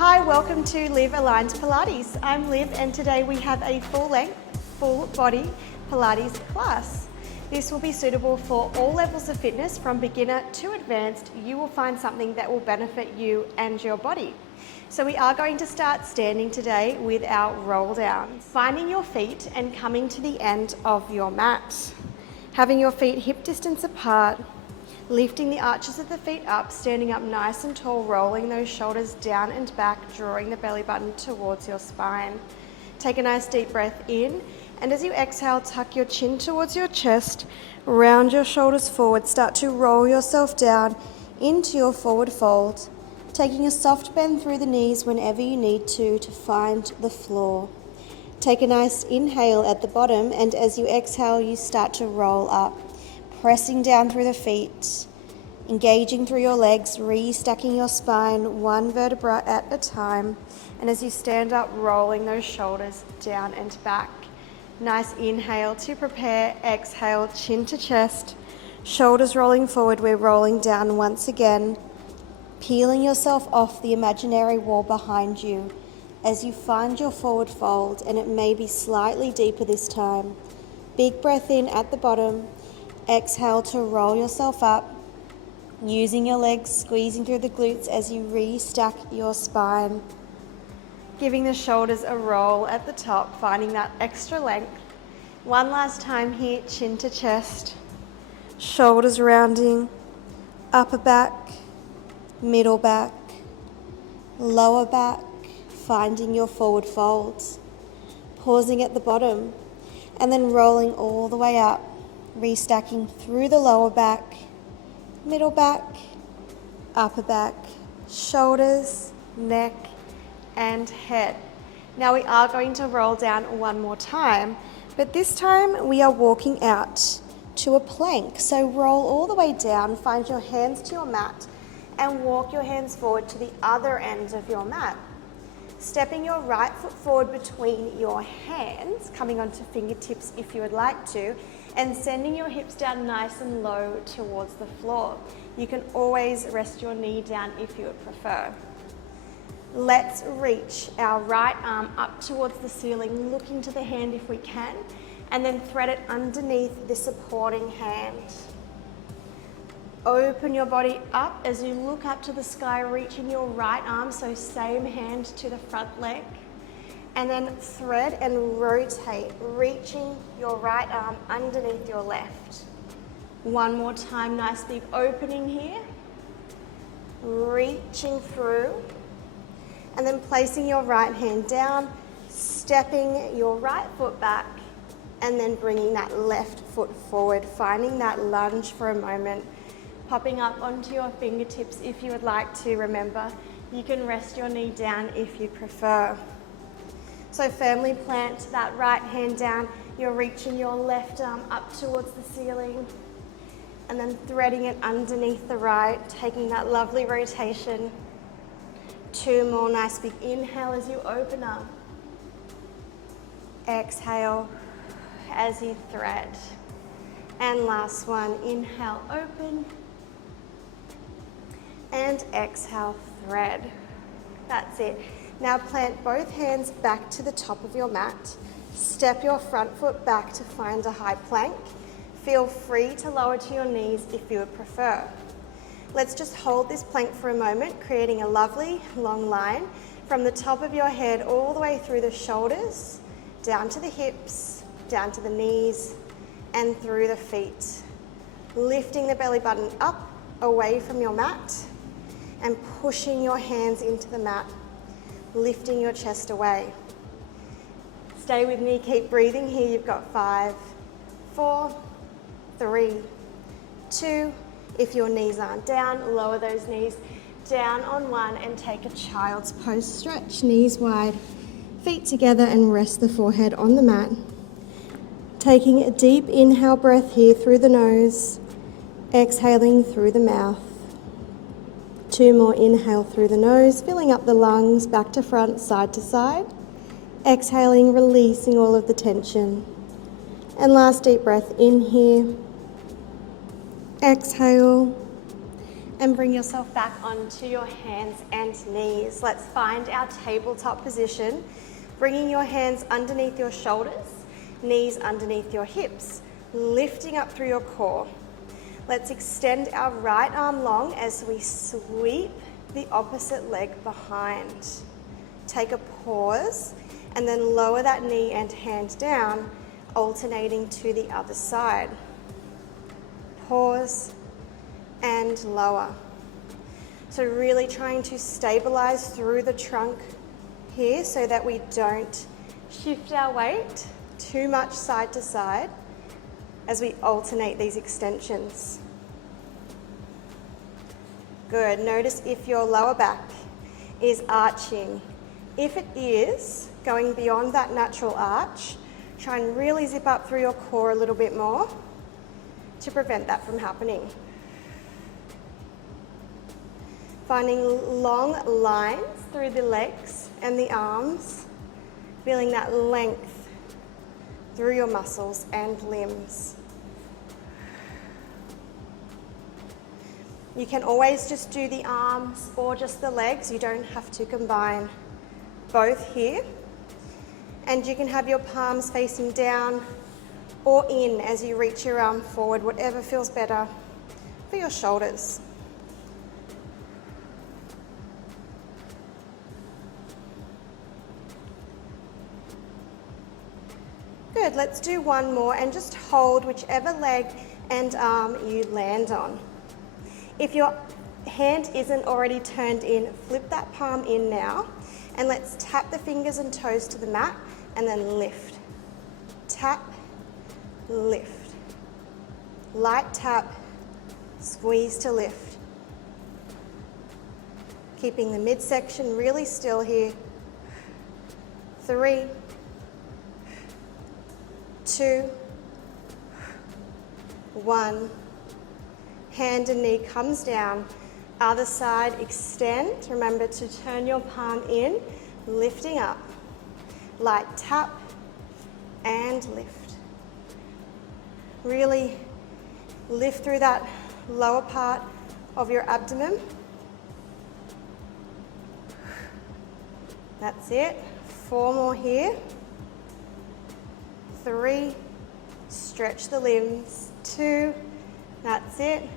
Hi, welcome to Liv Aligned Pilates. I'm Liv and today we have a full-length, full-body Pilates class. This will be suitable for all levels of fitness from beginner to advanced. You will find something that will benefit you and your body. So we are going to start standing today with our roll downs. Finding your feet and coming to the end of your mat. Having your feet hip distance apart. Lifting the arches of the feet up, standing up nice and tall, rolling those shoulders down and back, drawing the belly button towards your spine. Take a nice deep breath in, and as you exhale, tuck your chin towards your chest, round your shoulders forward, start to roll yourself down into your forward fold, taking a soft bend through the knees whenever you need to find the floor. Take a nice inhale at the bottom, and as you exhale, you start to roll up. Pressing down through the feet, engaging through your legs, re-stacking your spine one vertebra at a time. And as you stand up, rolling those shoulders down and back. Nice inhale to prepare, exhale, chin to chest, shoulders rolling forward, we're rolling down once again, peeling yourself off the imaginary wall behind you as you find your forward fold, and it may be slightly deeper this time. Big breath in at the bottom. Exhale to roll yourself up, using your legs, squeezing through the glutes as you re-stack your spine. Giving the shoulders a roll at the top, finding that extra length. One last time here, chin to chest, shoulders rounding, upper back, middle back, lower back, finding your forward folds. Pausing at the bottom, and then rolling all the way up. Restacking through the lower back, middle back, upper back, shoulders, neck, and head. Now we are going to roll down one more time, but this time we are walking out to a plank. So roll all the way down, find your hands to your mat, and walk your hands forward to the other end of your mat. Stepping your right foot forward between your hands, coming onto fingertips if you would like to, and sending your hips down nice and low towards the floor. You can always rest your knee down if you would prefer. Let's reach our right arm up towards the ceiling, looking to the hand if we can, and then thread it underneath the supporting hand. Open your body up as you look up to the sky, reaching your right arm, so same hand to the front leg. And then thread and rotate, reaching your right arm underneath your left. One more time, nice big opening here. Reaching through. And then placing your right hand down, stepping your right foot back, and then bringing that left foot forward, finding that lunge for a moment. Popping up onto your fingertips if you would like to. Remember, you can rest your knee down if you prefer. So firmly plant that right hand down. You're reaching your left arm up towards the ceiling, and then threading it underneath the right, taking that lovely rotation. Two more, nice big inhale as you open up. Exhale as you thread. And last one, inhale, open. And exhale, thread. That's it. Now plant both hands back to the top of your mat. Step your front foot back to find a high plank. Feel free to lower to your knees if you would prefer. Let's just hold this plank for a moment, creating a lovely long line from the top of your head all the way through the shoulders, down to the hips, down to the knees, and through the feet. Lifting the belly button up, away from your mat, and pushing your hands into the mat, lifting your chest away. Stay with me, keep breathing here. You've got 5, 4, 3, 2. If your knees aren't down, lower those knees down on one and take a child's pose. Stretch, knees wide, feet together, and rest the forehead on the mat. Taking a deep inhale breath here through the nose, exhaling through the mouth. 2 more, inhale through the nose, filling up the lungs, back to front, side to side. Exhaling, releasing all of the tension. And last deep breath in here. Exhale. And bring yourself back onto your hands and knees. Let's find our tabletop position, bringing your hands underneath your shoulders, knees underneath your hips, lifting up through your core. Let's extend our right arm long as we sweep the opposite leg behind. Take a pause and then lower that knee and hand down, alternating to the other side. Pause and lower. So really trying to stabilize through the trunk here so that we don't shift our weight too much side to side as we alternate these extensions. Good. Notice if your lower back is arching. If it is going beyond that natural arch, try and really zip up through your core a little bit more to prevent that from happening. Finding long lines through the legs and the arms, feeling that length through your muscles and limbs. You can always just do the arms or just the legs. You don't have to combine both here. And you can have your palms facing down or in as you reach your arm forward, whatever feels better for your shoulders. Good, let's do one more and just hold whichever leg and arm you land on. If your hand isn't already turned in, flip that palm in now and let's tap the fingers and toes to the mat and then lift. Tap, lift. Light tap, squeeze to lift. Keeping the midsection really still here. 3, 2, 1. Hand and knee comes down. Other side, extend. Remember to turn your palm in, lifting up. Light tap and lift. Really lift through that lower part of your abdomen. That's it. 4 more here. 3, stretch the limbs. 2, that's it.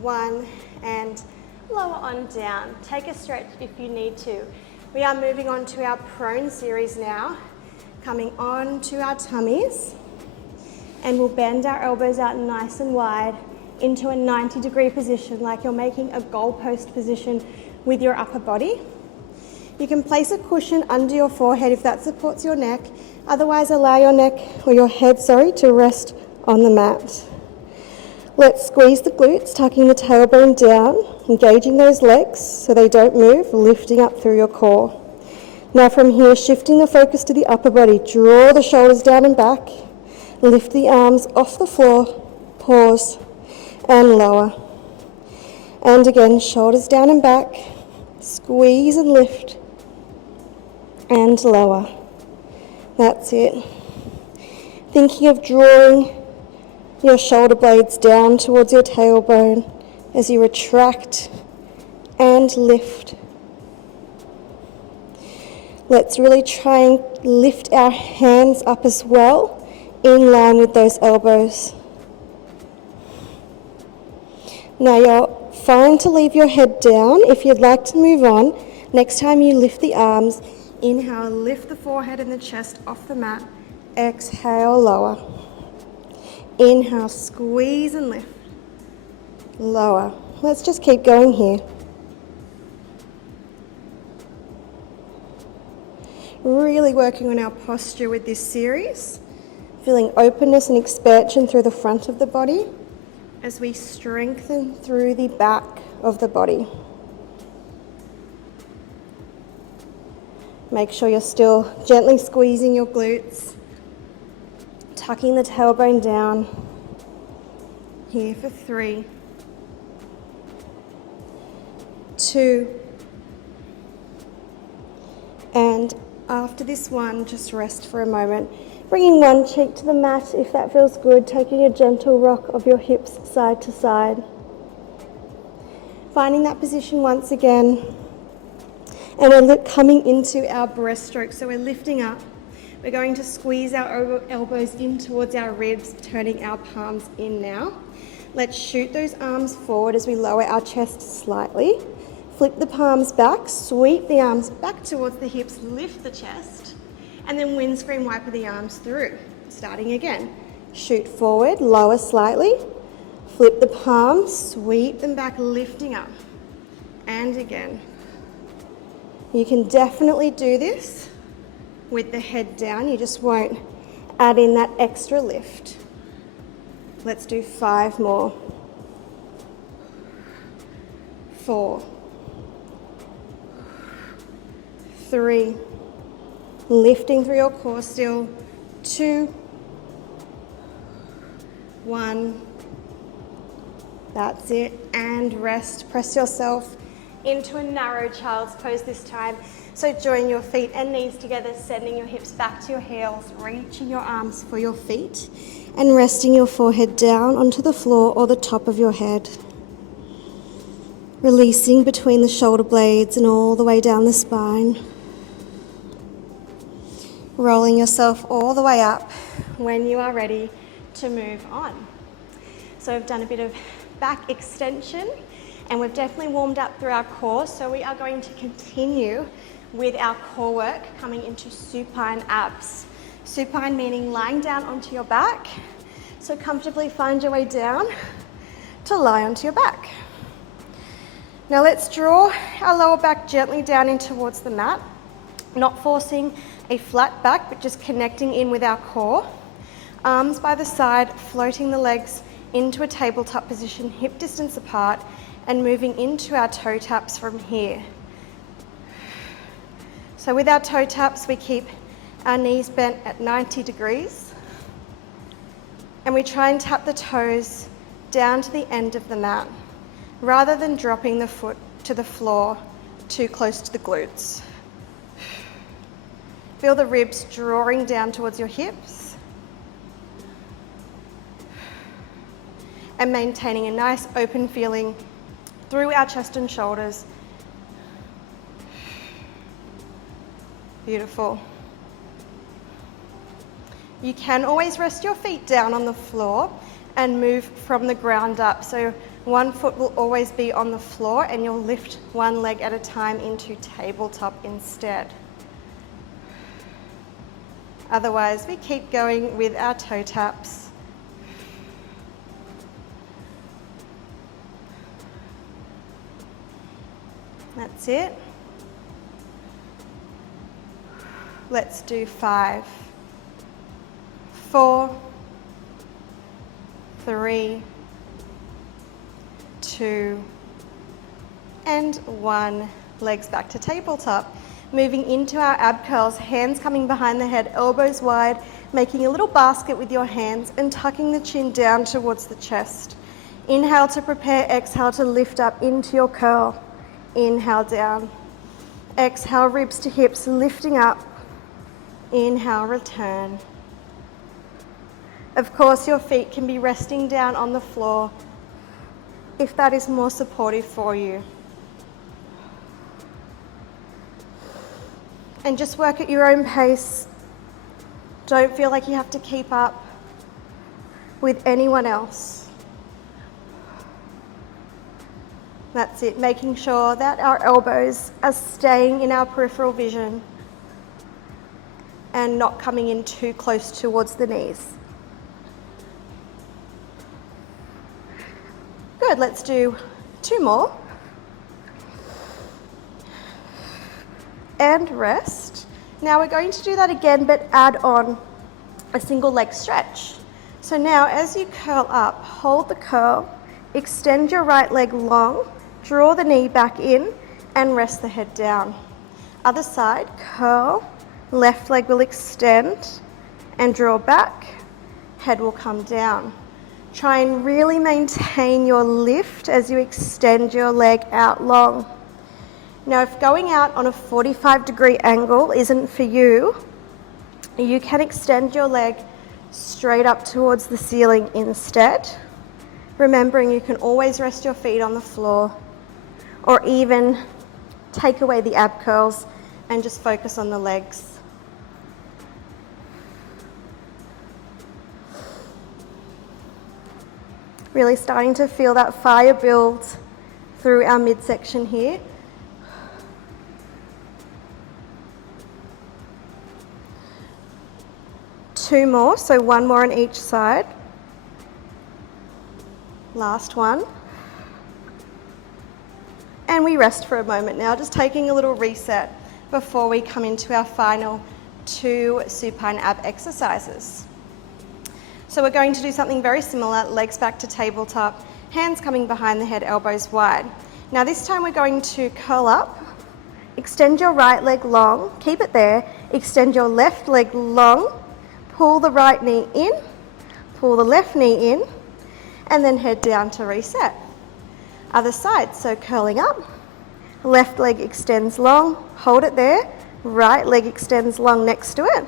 1, and lower on down. Take a stretch if you need to. We are moving on to our prone series now, coming on to our tummies, and we'll bend our elbows out nice and wide into a 90-degree position, like you're making a goalpost position with your upper body. You can place a cushion under your forehead if that supports your neck. Otherwise, allow your neck, or your head, to rest on the mat. Let's squeeze the glutes, tucking the tailbone down, engaging those legs so they don't move, lifting up through your core. Now from here, shifting the focus to the upper body, draw the shoulders down and back, lift the arms off the floor, pause, and lower. And again, shoulders down and back, squeeze and lift, and lower. That's it. Thinking of drawing your shoulder blades down towards your tailbone as you retract and lift. Let's really try and lift our hands up as well, in line with those elbows. Now you're fine to leave your head down. If you'd like to move on, next time you lift the arms, inhale, lift the forehead and the chest off the mat. Exhale, lower. Inhale, squeeze and lift. Lower. Let's just keep going here. Really working on our posture with this series. Feeling openness and expansion through the front of the body as we strengthen through the back of the body. Make sure you're still gently squeezing your glutes, tucking the tailbone down. Here for 3, 2, and after this one, just rest for a moment. Bringing one cheek to the mat if that feels good, taking a gentle rock of your hips side to side. Finding that position once again. And we're coming into our breaststroke. So we're lifting up. We're going to squeeze our elbows in towards our ribs, turning our palms in now. Let's shoot those arms forward as we lower our chest slightly. Flip the palms back, sweep the arms back towards the hips, lift the chest, and then windscreen wiper the arms through. Starting again. Shoot forward, lower slightly. Flip the palms, sweep them back, lifting up. And again. You can definitely do this with the head down. You just won't add in that extra lift. Let's do 5 more. 4. 3. Lifting through your core still. 2. 1. That's it. And rest. Press yourself into a narrow child's pose this time. So join your feet and knees together, sending your hips back to your heels, reaching your arms for your feet, and resting your forehead down onto the floor or the top of your head. Releasing between the shoulder blades and all the way down the spine. Rolling yourself all the way up when you are ready to move on. So we've done a bit of back extension and we've definitely warmed up through our core. So we are going to continue with our core work, coming into supine abs. Supine meaning lying down onto your back. So comfortably find your way down to lie onto your back. Now let's draw our lower back gently down in towards the mat, not forcing a flat back, but just connecting in with our core. Arms by the side, floating the legs into a tabletop position, hip distance apart, and moving into our toe taps from here. So with our toe taps, we keep our knees bent at 90 degrees, and we try and tap the toes down to the end of the mat, rather than dropping the foot to the floor too close to the glutes. Feel the ribs drawing down towards your hips, and maintaining a nice open feeling through our chest and shoulders. Beautiful. You can always rest your feet down on the floor and move from the ground up. So one foot will always be on the floor and you'll lift one leg at a time into tabletop instead. Otherwise, we keep going with our toe taps. That's it. Let's do 5, 4, 3, 2, and 1. Legs back to tabletop. Moving into our ab curls, hands coming behind the head, elbows wide, making a little basket with your hands and tucking the chin down towards the chest. Inhale to prepare, exhale to lift up into your curl. Inhale down. Exhale, ribs to hips, lifting up. Inhale, return. Of course, your feet can be resting down on the floor if that is more supportive for you. And just work at your own pace. Don't feel like you have to keep up with anyone else. That's it, making sure that our elbows are staying in our peripheral vision and not coming in too close towards the knees. Good, let's do 2 more. And rest. Now we're going to do that again, but add on a single leg stretch. So now as you curl up, hold the curl, extend your right leg long, draw the knee back in, and rest the head down. Other side, curl, left leg will extend and draw back, head will come down. Try and really maintain your lift as you extend your leg out long. Now, if going out on a 45-degree angle isn't for you, you can extend your leg straight up towards the ceiling instead. Remembering you can always rest your feet on the floor or even take away the ab curls and just focus on the legs. Really starting to feel that fire build through our midsection here. Two more, so one more on each side. Last one. And we rest for a moment now, just taking a little reset before we come into our final 2 supine ab exercises. So we're going to do something very similar, legs back to tabletop, hands coming behind the head, elbows wide. Now this time we're going to curl up, extend your right leg long, keep it there, extend your left leg long, pull the right knee in, pull the left knee in, and then head down to reset. Other side, so curling up, left leg extends long, hold it there, right leg extends long next to it,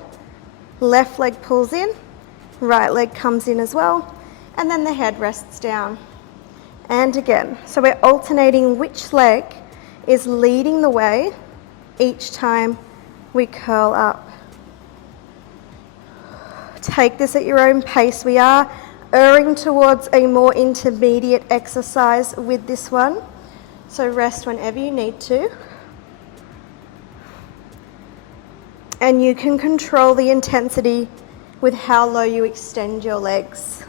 left leg pulls in, right leg comes in as well, and then the head rests down. And again, so we're alternating which leg is leading the way each time we curl up. Take this at your own pace. We are erring towards a more intermediate exercise with this one, so rest whenever you need to. And you can control the intensity with how low you extend your legs,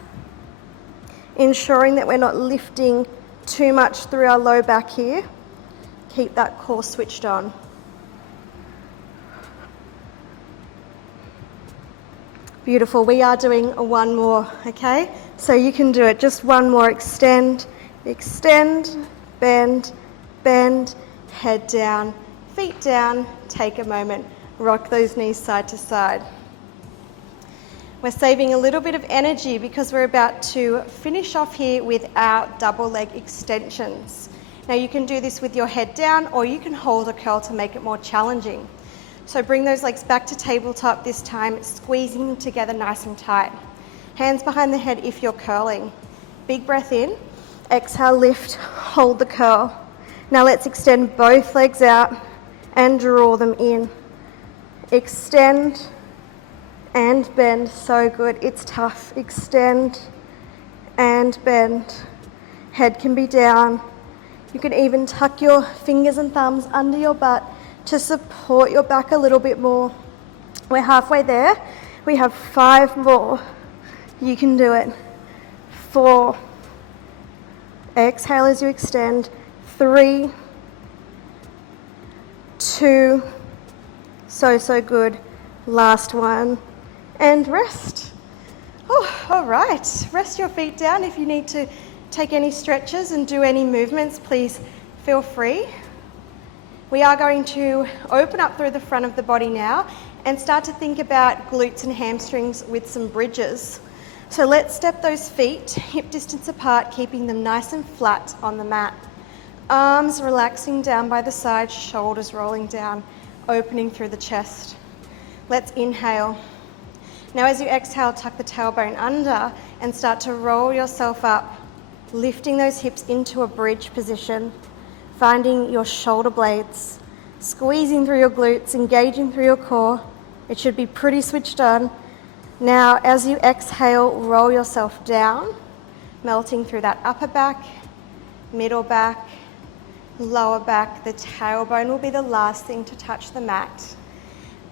ensuring that we're not lifting too much through our low back here. Keep that core switched on. Beautiful. We are doing one more, okay? So you can do it. Just one more. Extend, extend, bend, bend, head down, feet down. Take a moment. Rock those knees side to side. We're saving a little bit of energy because we're about to finish off here with our double leg extensions. Now you can do this with your head down, or you can hold a curl to make it more challenging. So bring those legs back to tabletop this time, squeezing them together nice and tight. Hands behind the head if you're curling. Big breath in, exhale, lift, hold the curl. Now let's extend both legs out and draw them in. Extend and bend, so good, it's tough. Extend and bend. Head can be down. You can even tuck your fingers and thumbs under your butt to support your back a little bit more. We're halfway there. We have 5 more. You can do it. 4. Exhale as you extend. 3. 2. So good. Last one. And rest. Oh, all right. Rest your feet down. If you need to take any stretches and do any movements, please feel free. We are going to open up through the front of the body now and start to think about glutes and hamstrings with some bridges. So let's step those feet hip distance apart, keeping them nice and flat on the mat. Arms relaxing down by the side, shoulders rolling down, opening through the chest. Let's inhale. Now as you exhale, tuck the tailbone under and start to roll yourself up, lifting those hips into a bridge position, finding your shoulder blades, squeezing through your glutes, engaging through your core. It should be pretty switched on. Now as you exhale, roll yourself down, melting through that upper back, middle back, lower back. The tailbone will be the last thing to touch the mat.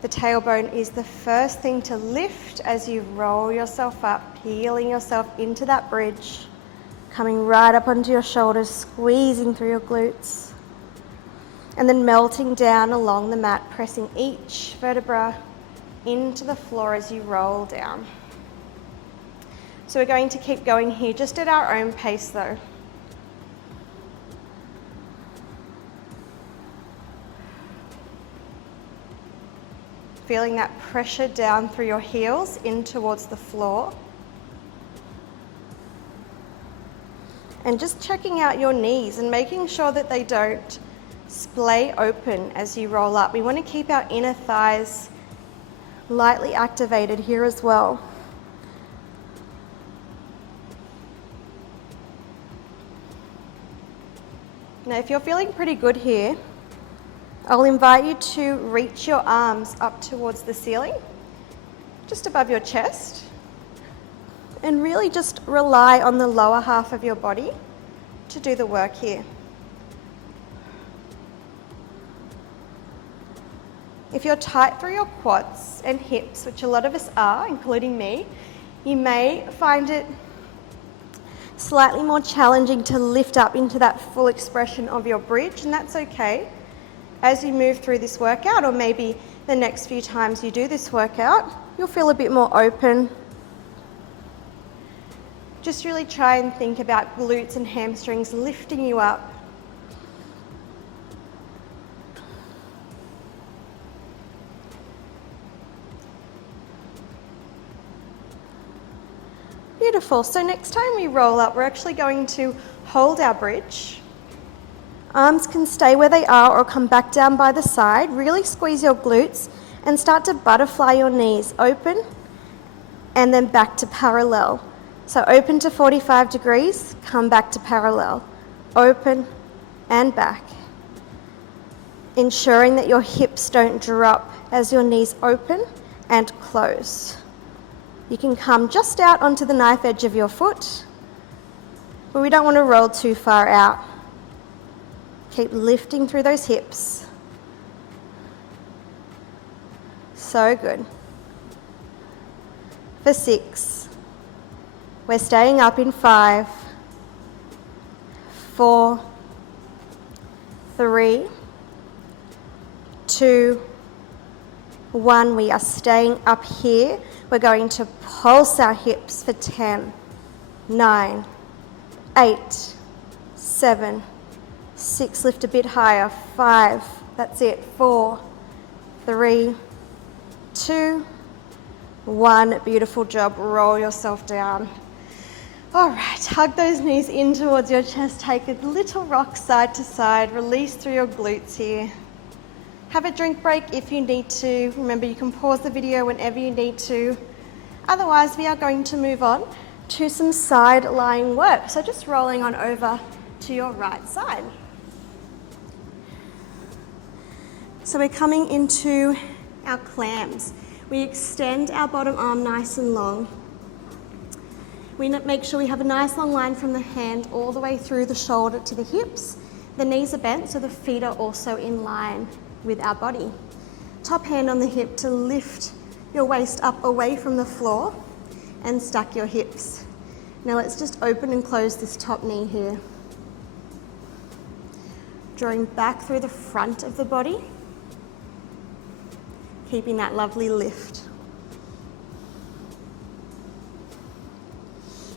The tailbone is the first thing to lift as you roll yourself up, peeling yourself into that bridge, coming right up onto your shoulders, squeezing through your glutes, and then melting down along the mat, pressing each vertebra into the floor as you roll down. So we're going to keep going here, just at our own pace though. Feeling that pressure down through your heels in towards the floor. And just checking out your knees and making sure that they don't splay open as you roll up. We want to keep our inner thighs lightly activated here as well. Now, if you're feeling pretty good here, I'll invite you to reach your arms up towards the ceiling, just above your chest, and really just rely on the lower half of your body to do the work here. If you're tight through your quads and hips, which a lot of us are, including me, you may find it slightly more challenging to lift up into that full expression of your bridge, and that's okay. As you move through this workout, or maybe the next few times you do this workout, you'll feel a bit more open. Just really try and think about glutes and hamstrings lifting you up. Beautiful. So next time we roll up, we're actually going to hold our bridge. Arms can stay where they are or come back down by the side. Really squeeze your glutes and start to butterfly your knees open and then back to parallel. So open to 45 degrees, come back to parallel. Open and back. Ensuring that your hips don't drop as your knees open and close. You can come just out onto the knife edge of your foot, but we don't want to roll too far out. Keep lifting through those hips. So good. For 6. We're staying up in 5, 4, 3, 2, 1. We are staying up here. We're going to pulse our hips for 10, 9, 8, 7, 6. Lift a bit higher. 5. That's it. 4, 3, 2, 1. Beautiful job. Roll yourself down. All right, hug those knees in towards your chest. Take a little rock side to side. Release through your glutes here. Have a drink break if you need to. Remember, you can pause the video whenever you need to. Otherwise, we are going to move on to some side lying work. So just rolling on over to your right side. So we're coming into our clams. We extend our bottom arm nice and long. We make sure we have a nice long line from the hand all the way through the shoulder to the hips. The knees are bent, so the feet are also in line with our body. Top hand on the hip to lift your waist up away from the floor and stack your hips. Now let's just open and close this top knee here. Drawing back through the front of the body, keeping that lovely lift.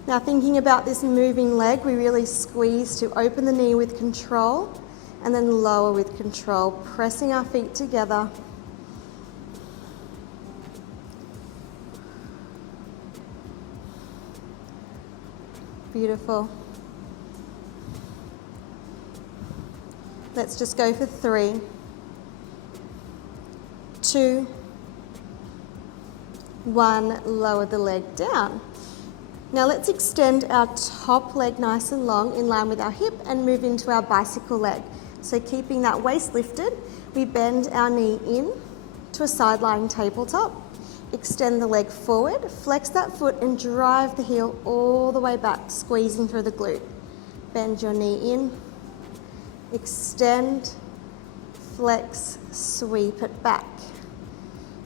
Now thinking about this moving leg, we really squeeze to open the knee with control and then lower with control, pressing our feet together. Beautiful. Let's just go for 3, 2, 1. Lower the leg down. Now let's extend our top leg nice and long in line with our hip and move into our bicycle leg. So keeping that waist lifted, we bend our knee in to a side lying tabletop. Extend the leg forward, flex that foot and drive the heel all the way back, squeezing through the glute. Bend your knee in, extend, flex, sweep it back.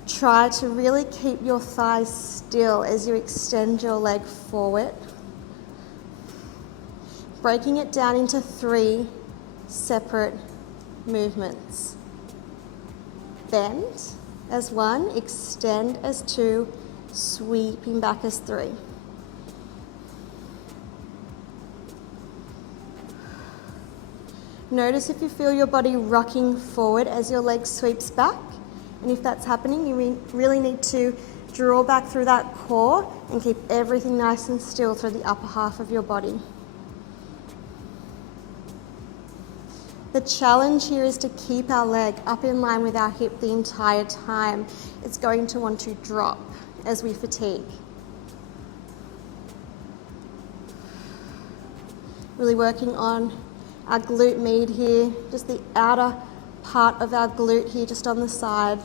Try to really keep your thighs still as you extend your leg forward. Breaking it down into 3 separate movements. Bend as 1, extend as 2, sweeping back as 3. Notice if you feel your body rocking forward as your leg sweeps back. And if that's happening, you really need to draw back through that core and keep everything nice and still through the upper half of your body. The challenge here is to keep our leg up in line with our hip the entire time. It's going to want to drop as we fatigue. Really working on our glute med here, just the outer part of our glute here, just on the side.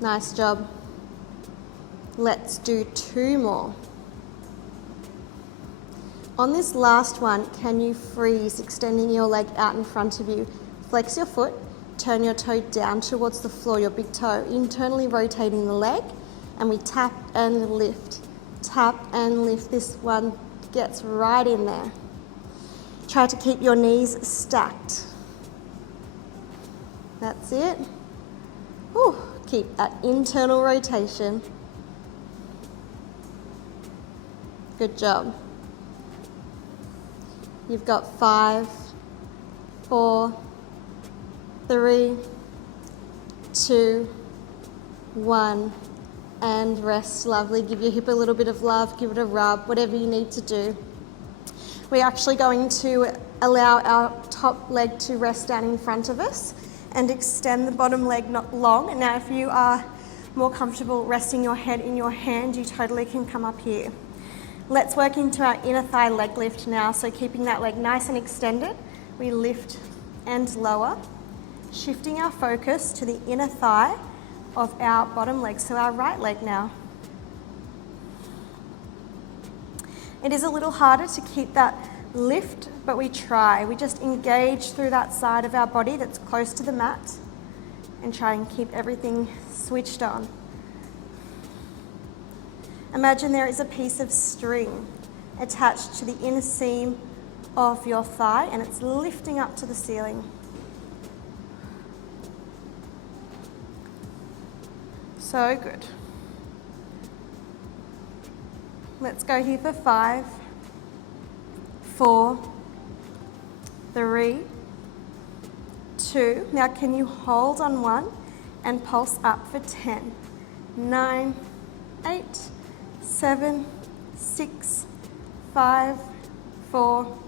Nice job. Let's do 2 more. On this last one, can you freeze, extending your leg out in front of you? Flex your foot, turn your toe down towards the floor, your big toe, internally rotating the leg, and we tap and lift. Tap and lift. This one gets right in there. Try to keep your knees stacked. That's it. Whew. Keep that internal rotation. Good job. You've got 5, 4, 3, 2, 1, and rest. Lovely. Give your hip a little bit of love, give it a rub, whatever you need to do. We're actually going to allow our top leg to rest down in front of us and extend the bottom leg not long. Now, if you are more comfortable resting your head in your hand, you totally can come up here. Let's work into our inner thigh leg lift now. So keeping that leg nice and extended, we lift and lower, shifting our focus to the inner thigh of our bottom leg, so our right leg now. It is a little harder to keep that lift, but we try. We just engage through that side of our body that's close to the mat and try and keep everything switched on. Imagine there is a piece of string attached to the inner seam of your thigh and it's lifting up to the ceiling. So good. Let's go here for 5, 4, 3, 2. Now can you hold on 1 and pulse up for 10, 9, 8, 7, 6, 5, 4,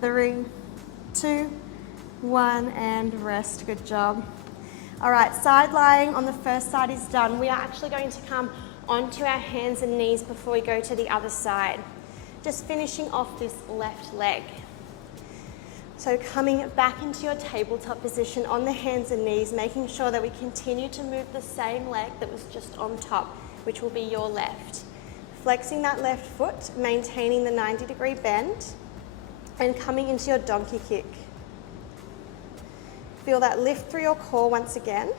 3, 2, 1, and rest. Good job. All right, side lying on the first side is done. We are actually going to come onto our hands and knees before we go to the other side. Just finishing off this left leg. So coming back into your tabletop position on the hands and knees, making sure that we continue to move the same leg that was just on top, which will be your left. Flexing that left foot, maintaining the 90-degree bend, and coming into your donkey kick. Feel that lift through your core once again.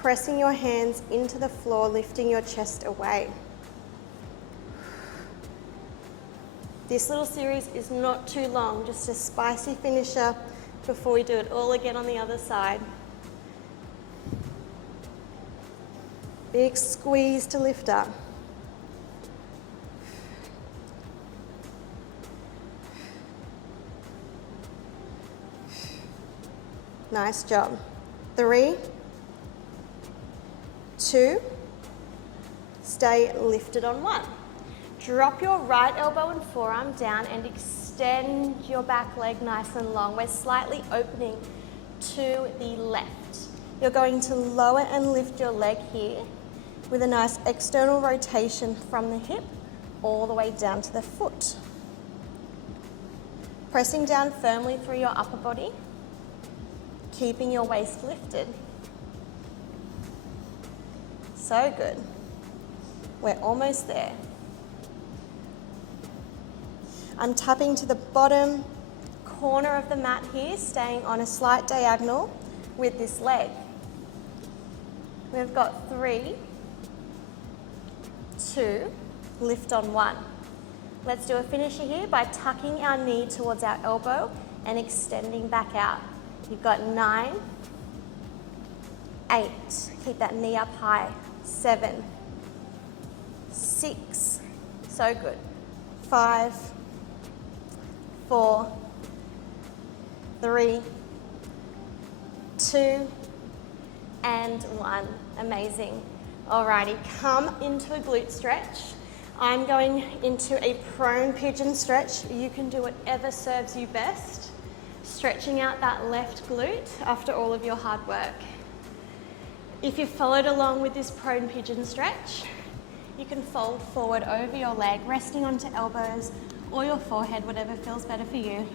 Pressing your hands into the floor, lifting your chest away. This little series is not too long, just a spicy finisher before we do it all again on the other side. Big squeeze to lift up. Nice job. 3, 2, stay lifted on 1. Drop your right elbow and forearm down and extend your back leg nice and long. We're slightly opening to the left. You're going to lower and lift your leg here with a nice external rotation from the hip all the way down to the foot. Pressing down firmly through your upper body, keeping your waist lifted. So good. We're almost there. I'm tapping to the bottom corner of the mat here, staying on a slight diagonal with this leg. We've got 3, 2, lift on 1. Let's do a finisher here by tucking our knee towards our elbow and extending back out. You've got 9, 8, keep that knee up high, 7, 6, so good, 5, 4, 3, 2, and 1. Amazing. Alrighty, come into a glute stretch. I'm going into a prone pigeon stretch. You can do whatever serves you best. Stretching out that left glute after all of your hard work. If you followed along with this prone pigeon stretch, You can fold forward over your leg, resting onto elbows or your forehead, whatever feels better for you.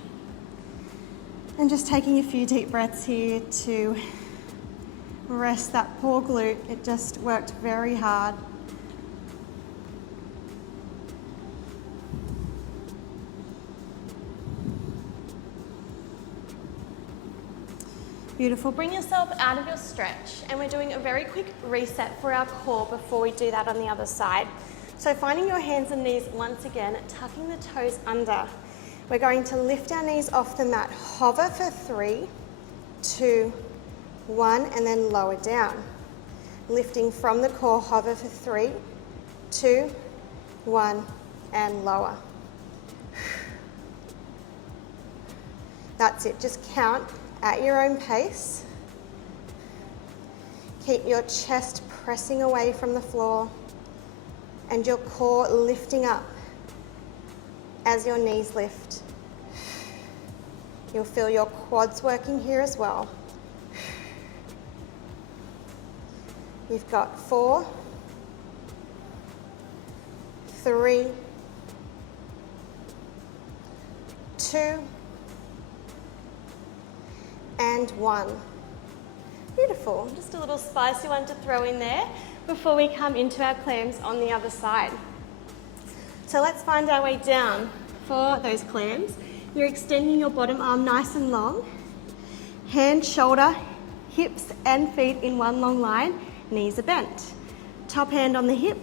And just taking a few deep breaths here to rest that poor glute. It just worked very hard. Beautiful. Bring yourself out of your stretch, and we're doing a very quick reset for our core before we do that on the other side. So finding your hands and knees once again, tucking the toes under. We're going to lift our knees off the mat, hover for 3, 2, 1, and then lower down. Lifting from the core, hover for 3, 2, 1, and lower. That's it. Just count at your own pace. Keep your chest pressing away from the floor and your core lifting up as your knees lift. You'll feel your quads working here as well. You've got 4, 3, 2, and 1. Beautiful. Just a little spicy one to throw in there before we come into our clams on the other side. So let's find our way down for those clams. You're extending your bottom arm nice and long. Hand, shoulder, hips and feet in one long line. Knees are bent. Top hand on the hip.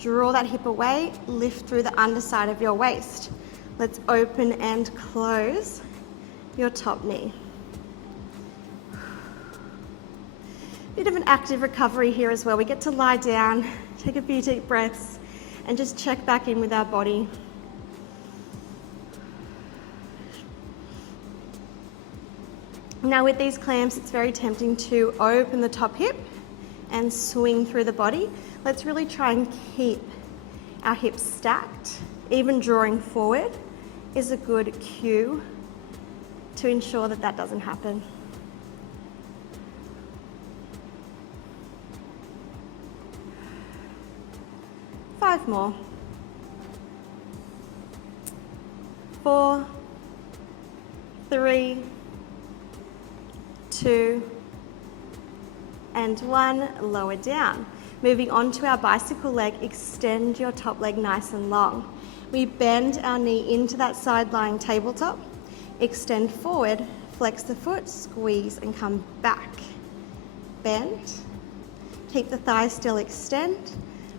Draw that hip away. Lift through the underside of your waist. Let's open and close your top knee. Bit of an active recovery here as well. We get to lie down, take a few deep breaths, and just check back in with our body. Now with these clams, it's very tempting to open the top hip and swing through the body. Let's really try and keep our hips stacked. Even drawing forward is a good cue to ensure that that doesn't happen. 5 more. 4, 3, 2, and 1. Lower down. Moving on to our bicycle leg, extend your top leg nice and long. We bend our knee into that side lying tabletop, extend forward, flex the foot, squeeze and come back. Bend, keep the thighs still, extend,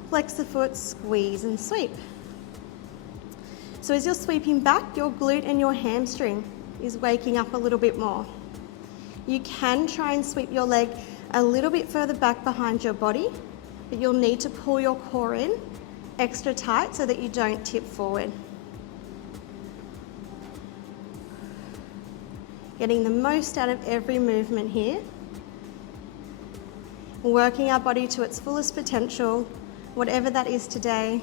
flex the foot, squeeze and sweep. So as you're sweeping back, your glute and your hamstring is waking up a little bit more. You can try and sweep your leg a little bit further back behind your body, but you'll need to pull your core in extra tight so that you don't tip forward. Getting the most out of every movement here. Working our body to its fullest potential, whatever that is today.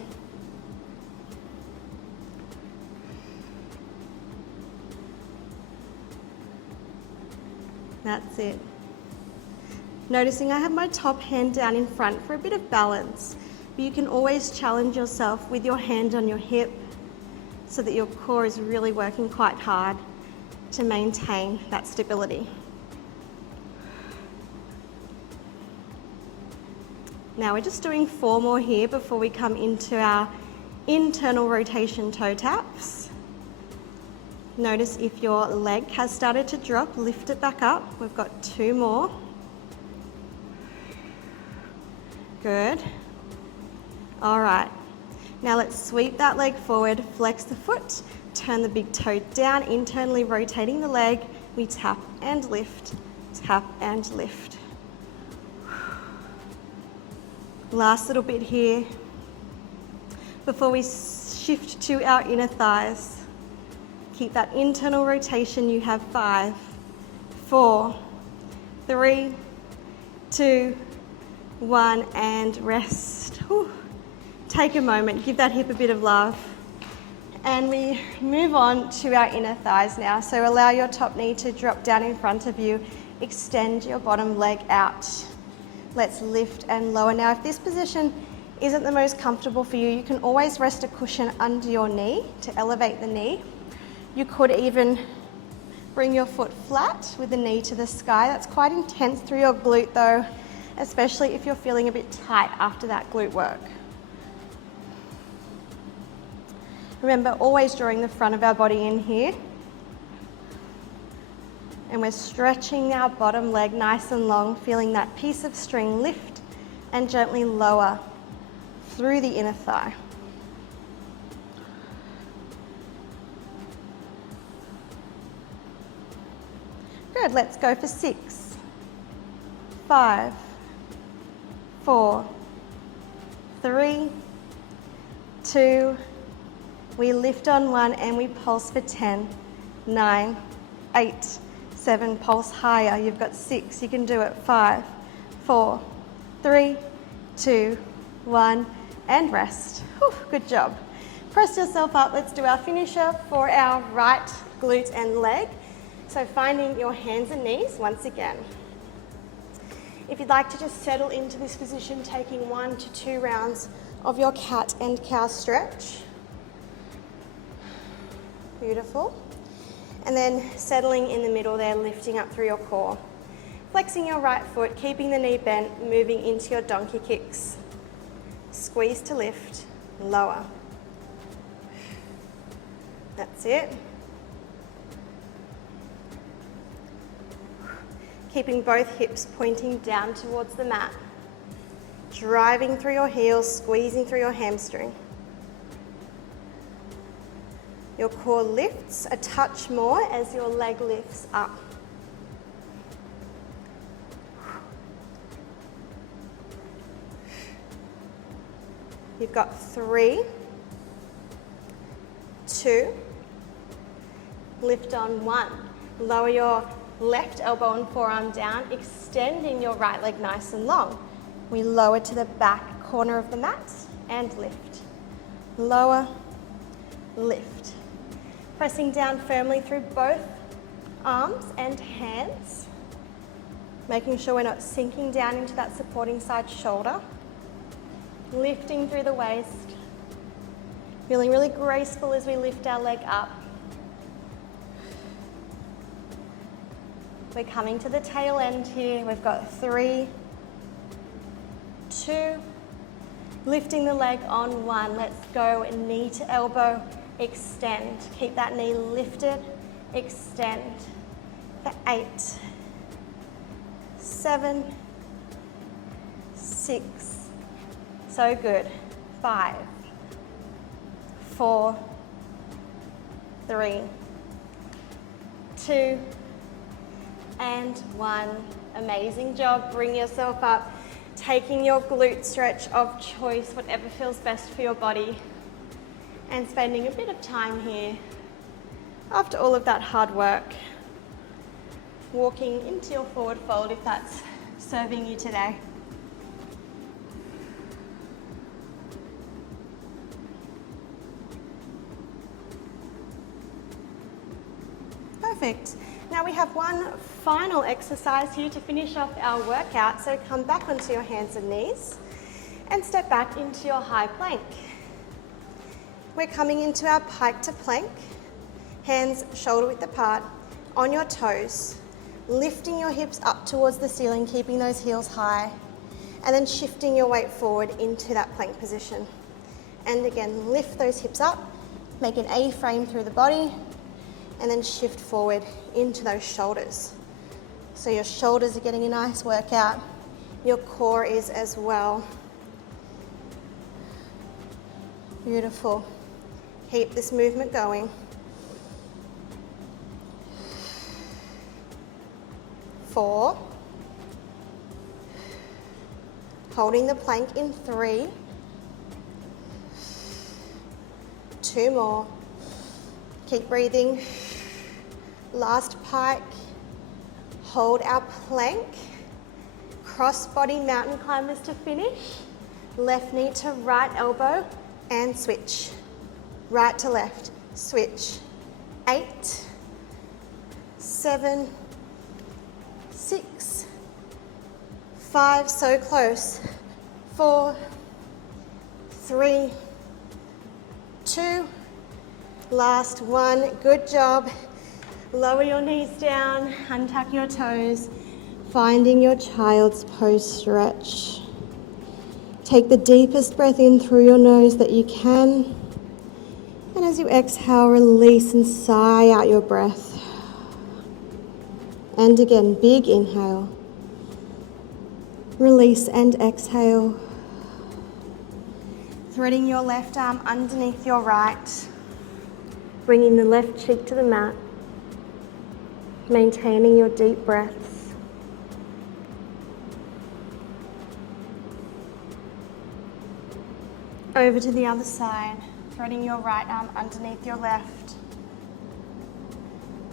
That's it. Noticing I have my top hand down in front for a bit of balance, but you can always challenge yourself with your hand on your hip so that your core is really working quite hard to maintain that stability. Now we're just doing 4 more here before we come into our internal rotation toe taps. Notice if your leg has started to drop, lift it back up. We've got 2 more. Good. All right. Now let's sweep that leg forward, flex the foot, turn the big toe down, internally rotating the leg. We tap and lift, tap and lift. Last little bit here before we shift to our inner thighs. Keep that internal rotation. You have 5, 4, 3, 2, 1, and rest. Whew. Take a moment, give that hip a bit of love. And we move on to our inner thighs now. So allow your top knee to drop down in front of you. Extend your bottom leg out. Let's lift and lower. Now if this position isn't the most comfortable for you, you can always rest a cushion under your knee to elevate the knee. You could even bring your foot flat with the knee to the sky. That's quite intense through your glute though, especially if you're feeling a bit tight after that glute work. Remember, always drawing the front of our body in here. And we're stretching our bottom leg nice and long, feeling that piece of string lift and gently lower through the inner thigh. Good, let's go for 6, 5, 4, 3, 2, we lift on 1 and we pulse for 10, 9, 8, 7, pulse higher. You've got 6, you can do it. 5, 4, 3, 2, 1, and rest. Whew, good job. Press yourself up. Let's do our finisher for our right glute and leg. So finding your hands and knees once again. If you'd like to just settle into this position, taking 1 to 2 rounds of your cat and cow stretch. Beautiful. And then settling in the middle there, lifting up through your core. Flexing your right foot, keeping the knee bent, moving into your donkey kicks. Squeeze to lift, lower. That's it. Keeping both hips pointing down towards the mat. Driving through your heels, squeezing through your hamstring. Your core lifts a touch more as your leg lifts up. You've got 3, 2, lift on 1. Lower your left elbow and forearm down, extending your right leg nice and long. We lower to the back corner of the mat and lift. Lower, lift. Pressing down firmly through both arms and hands, making sure we're not sinking down into that supporting side shoulder. Lifting through the waist, feeling really graceful as we lift our leg up. We're coming to the tail end here. We've got 3, 2, lifting the leg on 1. Let's go knee to elbow, extend. Keep that knee lifted, extend. For 8, 7, 6, so good. 5, 4, 3, 2, and 1. Amazing job. Bring yourself up, taking your glute stretch of choice, whatever feels best for your body, and spending a bit of time here after all of that hard work, walking into your forward fold if that's serving you today. Perfect. Now we have one final exercise here to finish off our workout. So come back onto your hands and knees and step back into your high plank. We're coming into our pike to plank, hands shoulder width apart, on your toes, lifting your hips up towards the ceiling, keeping those heels high, and then shifting your weight forward into that plank position. And again, lift those hips up, make an A-frame through the body, and then shift forward into those shoulders. So your shoulders are getting a nice workout. Your core is as well. Beautiful. Keep this movement going. 4. Holding the plank in 3. 2 more. Keep breathing. Last pike. Hold our plank. Cross body mountain climbers to finish. Left knee to right elbow and switch. Right to left, switch. 8, 7, 6, 5, so close. 4, 3, 2, last 1. Good job. Lower your knees down, untuck your toes, finding your child's pose stretch. Take the deepest breath in through your nose that you can. And as you exhale, release and sigh out your breath. And again, big inhale. Release and exhale. Threading your left arm underneath your right. Bringing the left cheek to the mat. Maintaining your deep breaths. Over to the other side. Threading your right arm underneath your left.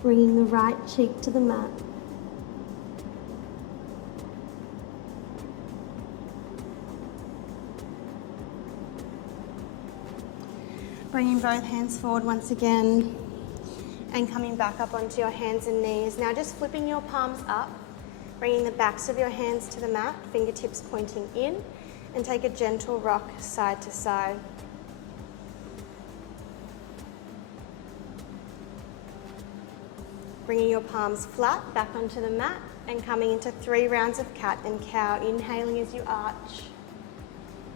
Bringing the right cheek to the mat. Bringing both hands forward once again and coming back up onto your hands and knees. Now just flipping your palms up, bringing the backs of your hands to the mat, fingertips pointing in, and take a gentle rock side to side. Bringing your palms flat back onto the mat and coming into 3 rounds of cat and cow. Inhaling as you arch.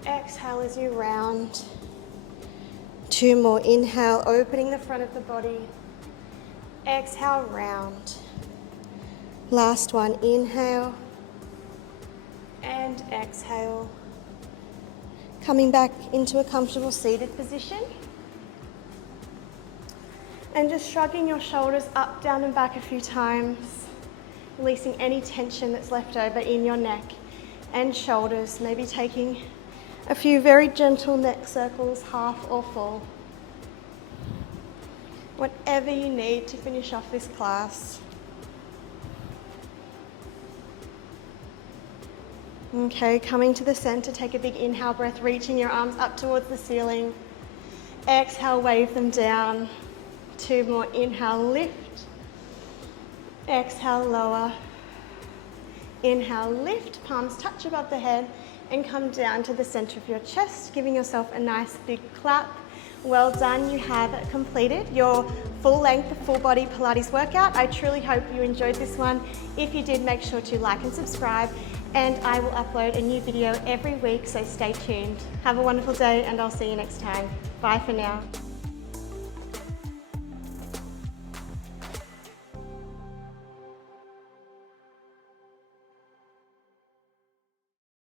Exhale as you round. 2 more. Inhale, opening the front of the body. Exhale, round. Last one. Inhale and exhale. Coming back into a comfortable seated position. And just shrugging your shoulders up, down and back a few times. Releasing any tension that's left over in your neck and shoulders. Maybe taking a few very gentle neck circles, half or full. Whatever you need to finish off this class. Okay, coming to the center, take a big inhale breath, reaching your arms up towards the ceiling. Exhale, wave them down. 2 more. Inhale, lift. Exhale, lower. Inhale, lift. Palms touch above the head and come down to the center of your chest, giving yourself a nice big clap. Well done. You have completed your full length, full body Pilates workout. I truly hope you enjoyed this one. If you did, make sure to like and subscribe, and I will upload a new video every week, so stay tuned. Have a wonderful day and I'll see you next time. Bye for now.